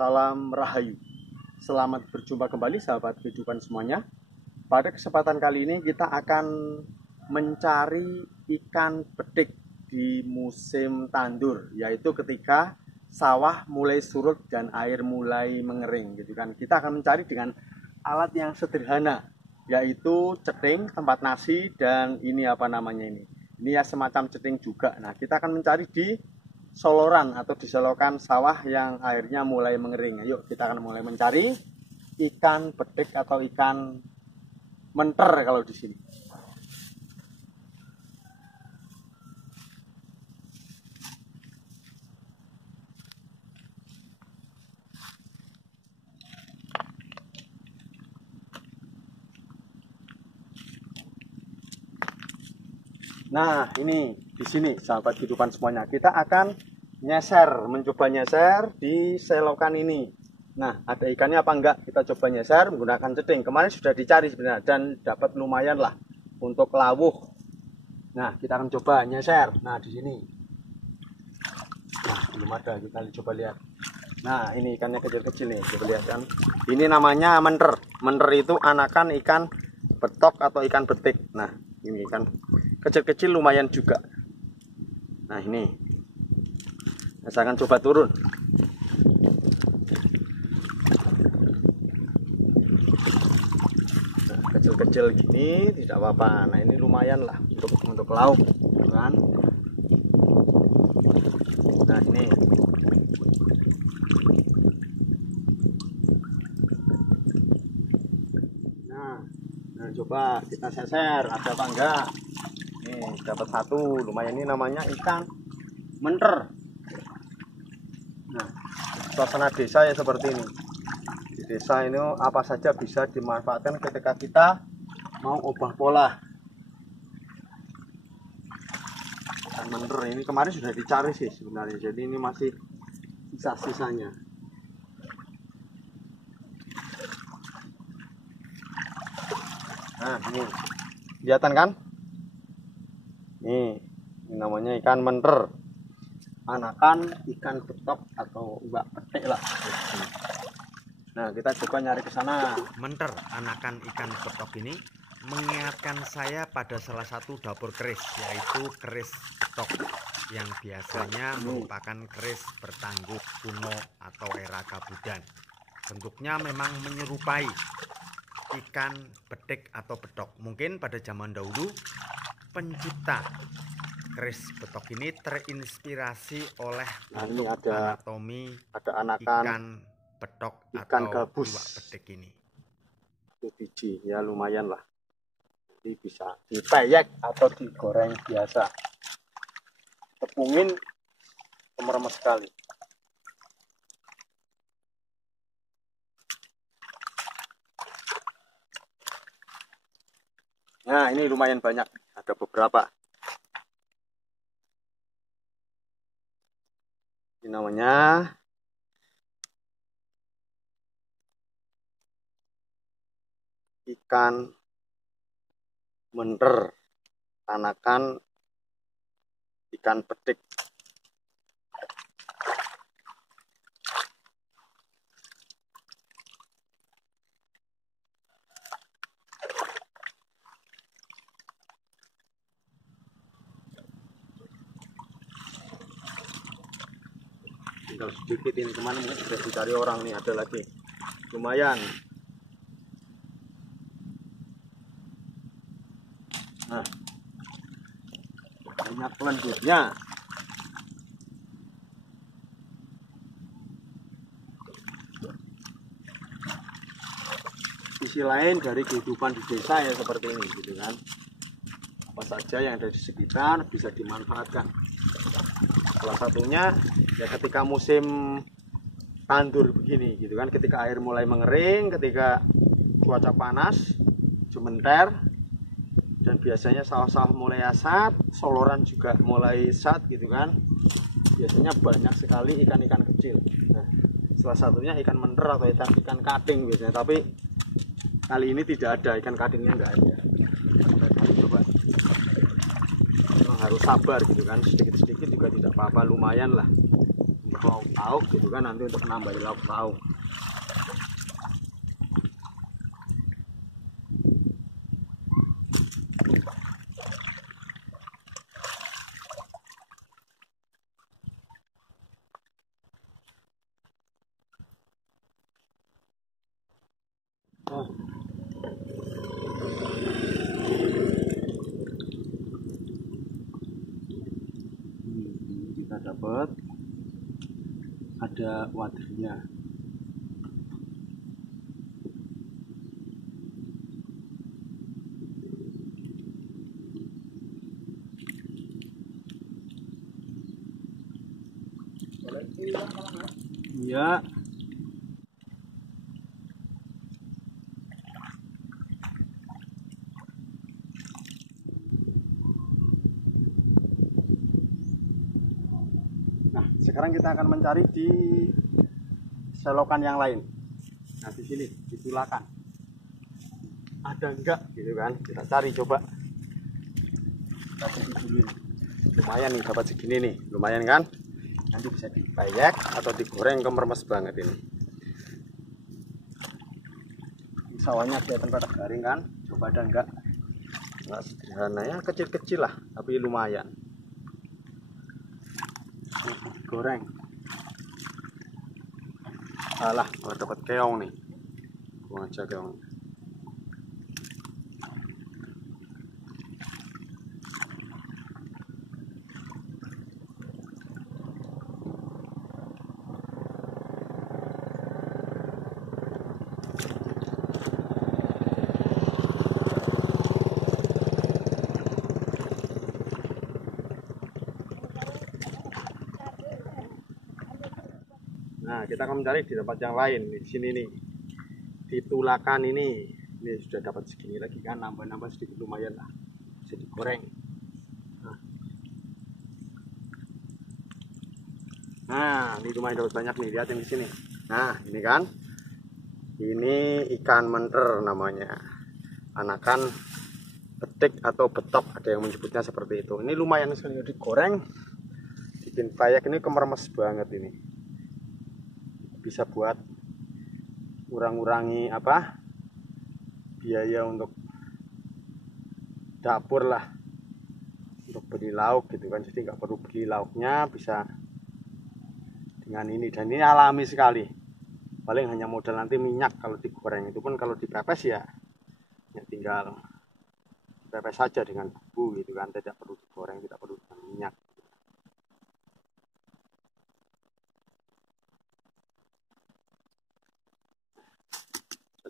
Salam Rahayu. Selamat berjumpa kembali sahabat kehidupan semuanya. Pada kesempatan kali ini kita akan mencari ikan betik di musim tandur, yaitu ketika sawah mulai surut dan air mulai mengering gitu kan. Kita akan mencari dengan alat yang sederhana, yaitu ceting, tempat nasi, dan ini apa namanya ini. Ini ya semacam ceting juga. Nah, kita akan mencari di soloran atau di selokan sawah yang airnya mulai mengering. Yuk kita akan mulai mencari ikan betik atau ikan menter kalau di sini. Nah, ini di sini sahabat kehidupan semuanya, kita akan mencoba nyeser di selokan ini. Nah, ada ikannya apa enggak? Kita coba nyeser menggunakan ceting. Kemarin sudah dicari sebenarnya dan dapat lumayan lah untuk lawuh. Nah, kita akan coba nyeser. Nah, di sini. Nah, belum ada. Kita coba lihat. Nah, ini ikannya kecil-kecil nih. Coba lihat kan. Ini namanya menter. Menter itu anakan ikan betok atau ikan betik. Nah, ini ikan kecil-kecil lumayan juga. Nah, ini. Nah, saya akan coba turun. Nah, kecil-kecil gini tidak apa-apa. Nah, ini lumayan lah untuk lauk, kan? Nah, ini. Nah, coba kita seser, ada apa enggak? Nih, dapat satu, lumayan. Ini namanya ikan menter. Nah, suasana desa ya seperti ini. Di desa ini apa saja bisa dimanfaatkan ketika kita mau ubah pola. Ikan menter ini kemarin sudah dicari sih sebenarnya, jadi ini masih sisa-sisanya. Nah, ini kelihatan kan? Ini namanya ikan menter, anakan ikan betok atau mbak petik lah. Nah, kita coba nyari ke sana. Menter, anakan ikan betok ini mengingatkan saya pada salah satu dapur keris, yaitu keris betok yang biasanya merupakan keris bertangguh kuno atau era Kabudan. Bentuknya memang menyerupai ikan betik atau betok. Mungkin pada zaman dahulu pencipta keris betok ini terinspirasi oleh ini ada anatomi anakan ikan betok ikan atau gabus iwak betik ini. Itu biji ya lumayan lah. Jadi bisa dipeyek atau digoreng biasa. Tepungin meremes sekali. Nah, ini lumayan banyak, ada beberapa. Ini namanya ikan menter, anakan ikan betik. Tinggal sedikit ini, kemana mungkin sudah dicari orang nih, ada lagi lumayan. Nah, banyak lendirnya. Sisi lain dari kehidupan di desa ya seperti ini gitu kan. Apa saja yang ada di sekitar bisa dimanfaatkan. Salah satunya ya ketika musim tandur begini gitu kan, ketika air mulai mengering, ketika cuaca panas, jementer, dan biasanya sawah-sawah mulai asat, soloran juga mulai sat gitu kan. Biasanya banyak sekali ikan-ikan kecil. Nah, salah satunya ikan menter atau ikan kading biasanya, tapi kali ini tidak ada, ikan kadingnya enggak ada. Coba harus sabar gitu kan, sedikit-sedikit juga tidak apa-apa, lumayan lah untuk lauk-lauk gitu kan, nanti untuk menambah lauk-lauk. Kita dapat ada wadahnya. Iya. Nah, sekarang kita akan mencari di selokan yang lain. Nah, di sini ditulakan. Ada enggak gitu kan? Kita cari coba. Kita cari dulu. Lumayan nih dapat segini nih, lumayan kan? Nanti bisa dipayek atau digoreng kemermes banget ini. Sawahnya kelihatan pada garing kan? Coba ada enggak? Enggak sederhana ya, kecil-kecil lah, tapi lumayan. Goreng. Alah, kalau dapat keong nih. Buang aja keong. Nah, kita akan mencari di tempat yang lain. Di sini nih, ditulakan ini sudah dapat segini lagi kan, nambah-nambah sedikit lumayan lah, bisa digoreng. Nah, ini lumayan dapat banyak nih, lihatin di sini. Nah, ini kan, ini ikan menter namanya, anakan betik atau betok, ada yang menyebutnya seperti itu. Ini lumayan sekali digoreng, bikin payek ini kemermes banget ini. Bisa buat ngurangi apa biaya untuk dapur lah, untuk beli lauk gitu kan, jadi nggak perlu beli lauknya, bisa dengan ini. Dan ini alami sekali, paling hanya modal nanti minyak kalau digoreng. Itu pun kalau dipepes ya tinggal pepes saja dengan bumbu gitu kan, tidak perlu digoreng, tidak perlu dengan minyak.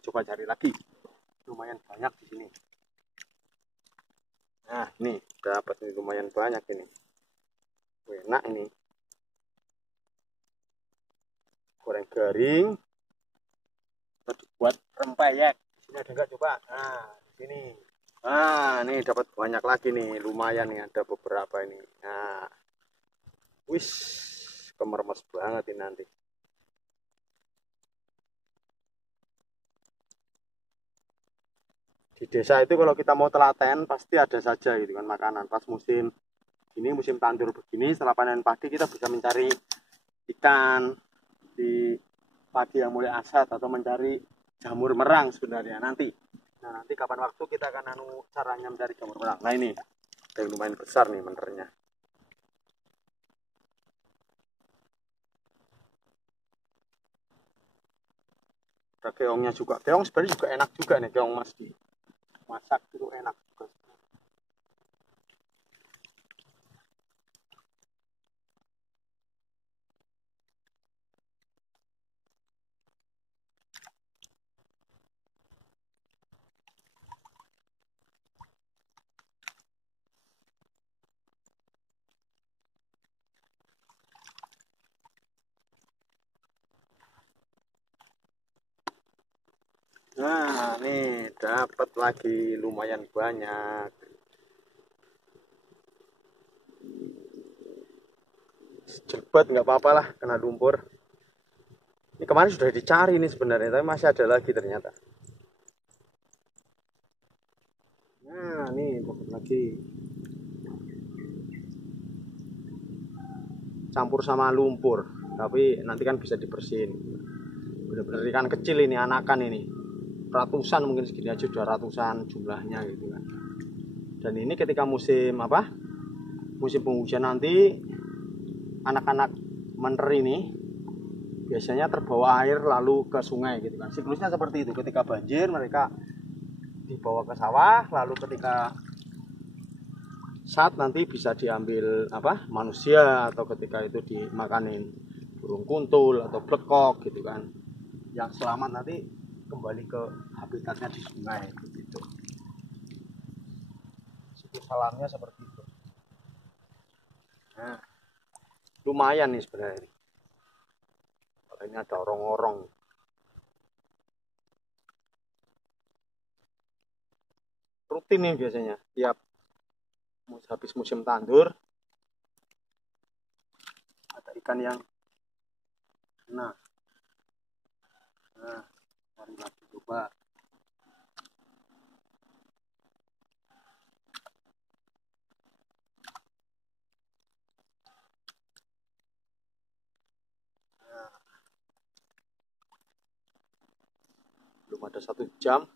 Coba cari lagi, lumayan banyak di sini. Nah, ini dapat ini lumayan banyak ini. Enak ini. Goreng garing. Terus buat rempeyek. Di sini ada enggak coba? Nah, di sini. Nah, ini dapat banyak lagi nih, lumayan nih, ada beberapa ini. Nah, wis kemermes banget ini nanti. Di desa itu kalau kita mau telaten pasti ada saja gitu kan makanan. Pas musim ini, musim tandur begini, setelah panen padi kita bisa mencari ikan di pagi yang mulai asat, atau mencari jamur merang sebenarnya nanti. Nah, nanti kapan waktu kita akan caranya mencari jamur merang. Nah, ini yang lumayan besar nih menernya. Ada keongnya juga. Keong sebenarnya juga enak juga nih, keong mas di masak itu enak juga. Nah, nih dapat lagi lumayan banyak. Jelbat nggak apa-apa lah, kena lumpur. Ini kemarin sudah dicari nih sebenarnya, tapi masih ada lagi ternyata. Nah, nih dapat lagi. Campur sama lumpur. tapi nanti kan bisa dibersihin. Bener-bener ikan kecil ini, anakan ini, ratusan, mungkin segini aja udah ratusan jumlahnya gitu kan. Dan ini ketika musim musim penghujan nanti, anak-anak menter ini biasanya terbawa air lalu ke sungai gitu kan. Siklusnya seperti itu, ketika banjir mereka dibawa ke sawah, lalu ketika saat nanti bisa diambil manusia, atau ketika itu dimakanin burung kuntul atau blekok gitu kan. Yang selamat nanti kembali ke habitatnya di sungai gitu. Siklus alamnya seperti itu. Nah, lumayan nih sebenarnya. Kalau ini ada orong-orong. Rutin nih biasanya tiap habis musim tandur ada ikan yang mari lagi coba. Belum ada 1 jam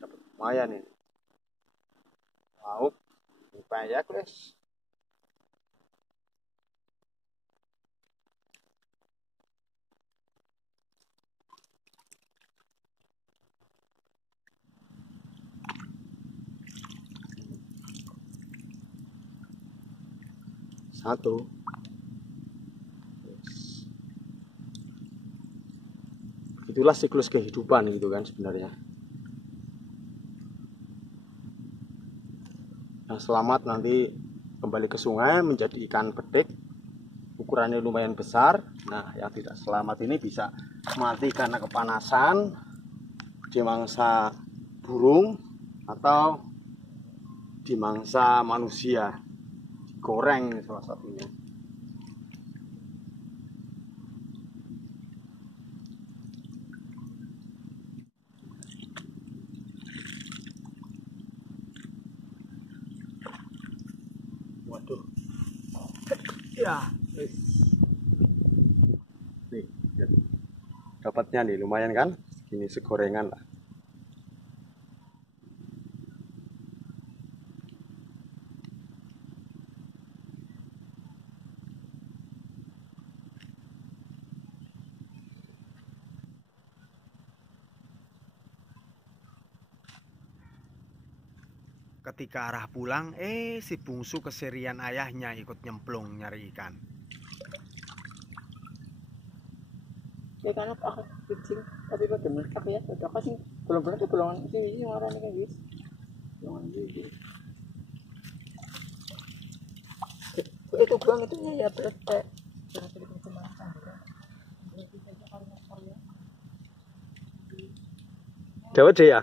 dapat lumayan ini. Lauk banyak guys. Satu. Itulah siklus kehidupan gitu kan sebenarnya. Yang selamat nanti kembali ke sungai menjadi ikan betik, ukurannya lumayan besar. Nah, yang tidak selamat ini bisa mati karena kepanasan, dimangsa burung, atau dimangsa manusia, digoreng salah satunya. Waduh, ya, nih, dapatnya nih lumayan kan, segini segorengan lah. Ketika arah pulang, si bungsu keserian ayahnya ikut nyemplung nyari ikan. Ya karena aku kucing, tapi pada meletak ya, pada aku sih golongan itu golongan ini orang ini kan guys, golongan ini. Itu buang itu ya berat kayak. Dapat deh ya?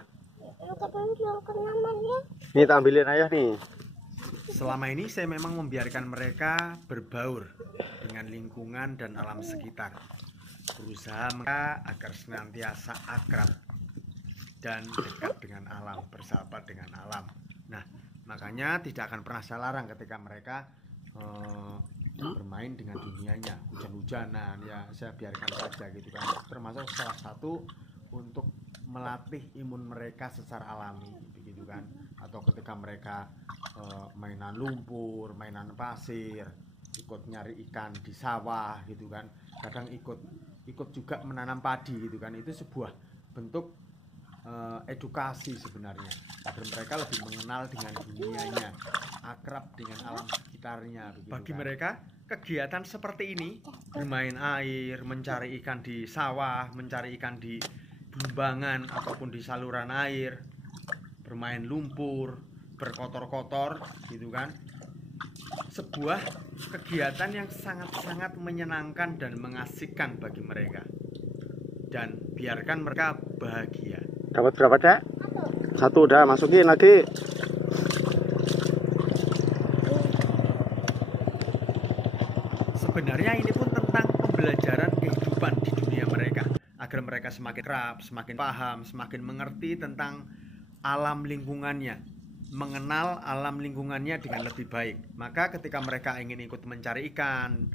Ini tampilin ayah nih. Selama ini saya memang membiarkan mereka berbaur dengan lingkungan dan alam sekitar. Berusaha mereka agar senantiasa akrab dan dekat dengan alam, bersahabat dengan alam. Nah, makanya tidak akan pernah saya larang ketika mereka bermain dengan dunianya, hujan-hujanan, ya saya biarkan saja gitu kan. Termasuk salah satu untuk melatih imun mereka secara alami begitu kan. Atau ketika mereka mainan lumpur, mainan pasir, ikut nyari ikan di sawah gitu kan, kadang ikut juga menanam padi gitu kan. Itu sebuah bentuk edukasi sebenarnya, agar mereka lebih mengenal dengan dunianya, akrab dengan alam sekitarnya begitu. Bagi kan mereka, kegiatan seperti ini, bermain air, mencari ikan di sawah, mencari ikan di bumbangan ataupun di saluran air, bermain lumpur, berkotor-kotor gitu kan, sebuah kegiatan yang sangat-sangat menyenangkan dan mengasihkan bagi mereka. Dan biarkan mereka bahagia. Dapat berapa, Cak? 1 udah, masukin lagi. Sebenarnya ini pun tentang pembelajaran kehidupan di dunia mereka, agar mereka semakin kerap, semakin paham, semakin mengerti tentang alam lingkungannya, mengenal alam lingkungannya dengan lebih baik. Maka ketika mereka ingin ikut mencari ikan,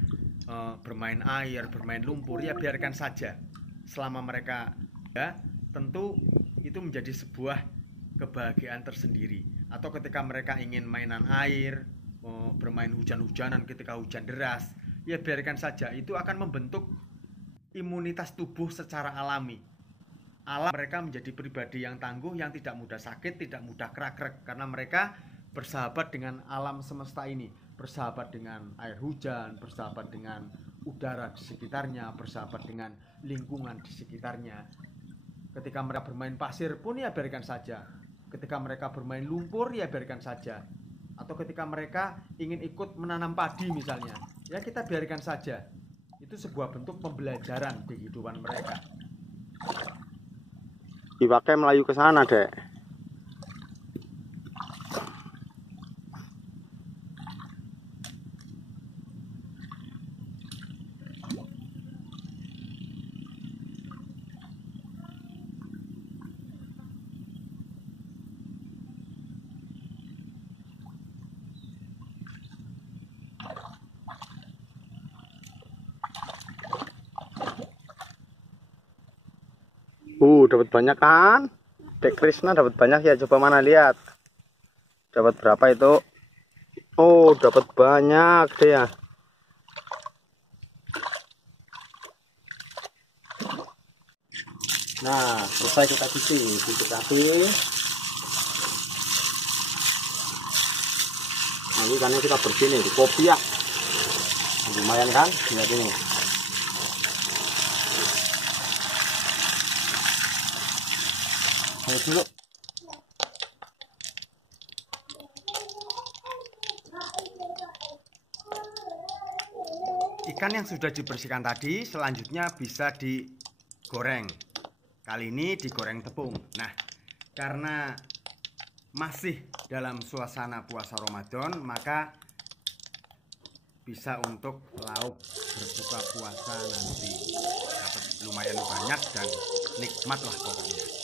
bermain air, bermain lumpur, ya biarkan saja. Selama mereka ya, tentu itu menjadi sebuah kebahagiaan tersendiri. Atau ketika mereka ingin mainan air, bermain hujan-hujanan ketika hujan deras, ya biarkan saja. Itu akan membentuk imunitas tubuh secara alami. Mereka menjadi pribadi yang tangguh, yang tidak mudah sakit, tidak mudah krek-krek, karena mereka bersahabat dengan alam semesta ini, bersahabat dengan air hujan, bersahabat dengan udara di sekitarnya, bersahabat dengan lingkungan di sekitarnya. Ketika mereka bermain pasir pun ya biarkan saja. Ketika mereka bermain lumpur ya biarkan saja. Atau ketika mereka ingin ikut menanam padi misalnya, ya kita biarkan saja. Itu sebuah bentuk pembelajaran di kehidupan mereka. Iwaknya melayu ke sana, Dek. Dapat banyak kan? Dek Krisna dapat banyak ya. Coba mana lihat. Dapat berapa itu? Oh, dapat banyak deh ya. Nah, selesai kita cuci kasih. Nah, ini ikannya kita bersihin nih, kopi ya. Lumayan kan? Lihat ini. Dulu. Ikan yang sudah dibersihkan tadi selanjutnya bisa digoreng. Kali ini digoreng tepung. Nah, karena masih dalam suasana puasa Ramadan, maka bisa untuk lauk berbuka puasa nanti. Dapat lumayan banyak dan nikmat lah pokoknya.